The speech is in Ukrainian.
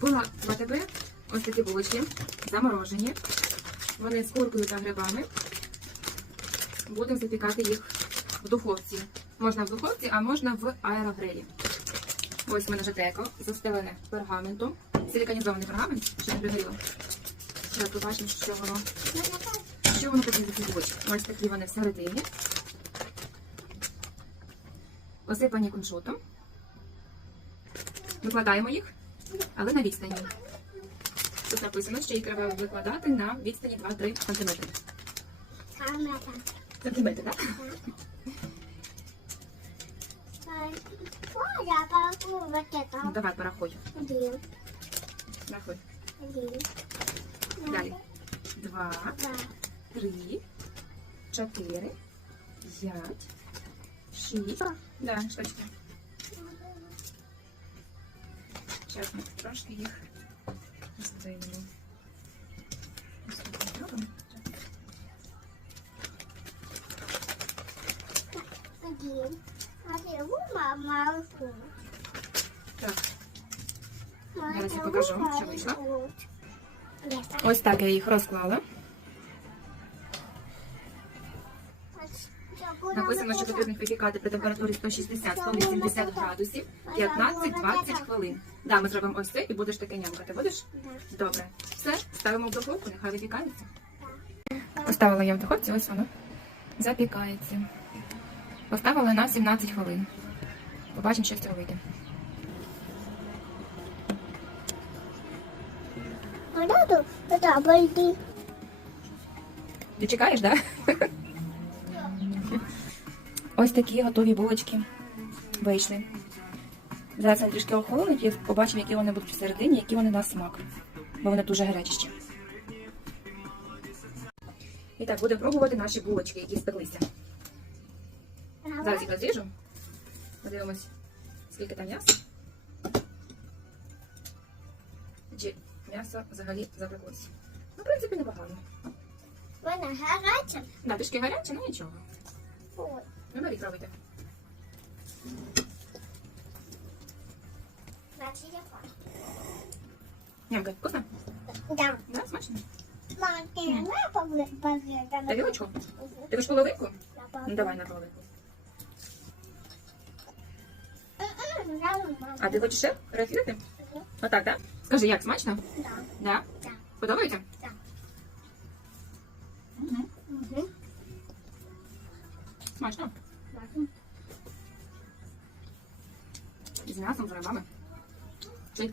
Купила в АТБ ось такі булочки, заморожені. Вони з куркою та грибами. Будемо запікати їх в духовці. Можна в духовці, а можна в аерогрилі. Ось в мене житейко застелене пергаментом. Силіканізований пергамент, ще не пригоріло. Зараз побачимо, що воно, що воно таке булочки. Ось такі вони всередині. Посипані куншутом. Викладаємо їх, але на відстані. Тут написано, що їх треба викладати на відстані 2-3 см. Камера. Сантиметри, так? Ну, давай, порахуй. Один. Рахуй. Один. Далі. Два, Два. три, чотири, п'ять, шість. Да, штучки. Зараз ми трошки їх. Ось так Зараз я покажу, що вийшло. Ось так я їх розклала. Написано, що потрібно випікати при температурі 160-180 градусів 15-20 хвилин. Да, ми зробимо ось це і будеш таке нямкати. Будеш? Добре. Все, ставимо в духовку, нехай випікається. Поставила я в духовці, ось воно запікається. Поставила на 17 хвилин. Побачимо, що з цього вийде. Ти чекаєш, так? Да? Ось такі готові булочки вийшли. Зараз вони трішки охолонуть і побачимо, які вони будуть всередині, які вони на смак. Бо вони дуже гарячі. І так, будемо пробувати наші булочки, які спеклися. Зараз їх розріжу. Подивимось, скільки там м'яса. Чи м'ясо взагалі запеклося. Ну, в принципі, непогано. Вона гаряча. Да, трішки гаряче, ну нічого. Ну, беріть, пробуйте. На телефон. Нямка, вкусно? Да. Да, смачно? Мам, ты на поглядала? Тарілочку? Ти хочеш половинку? Ну, давай на половинку. А ти хочеш ще? Отак, так? Скажи, як, смачно? Да. Да? Да. Подобається? З м'ясом, з грибами. Це й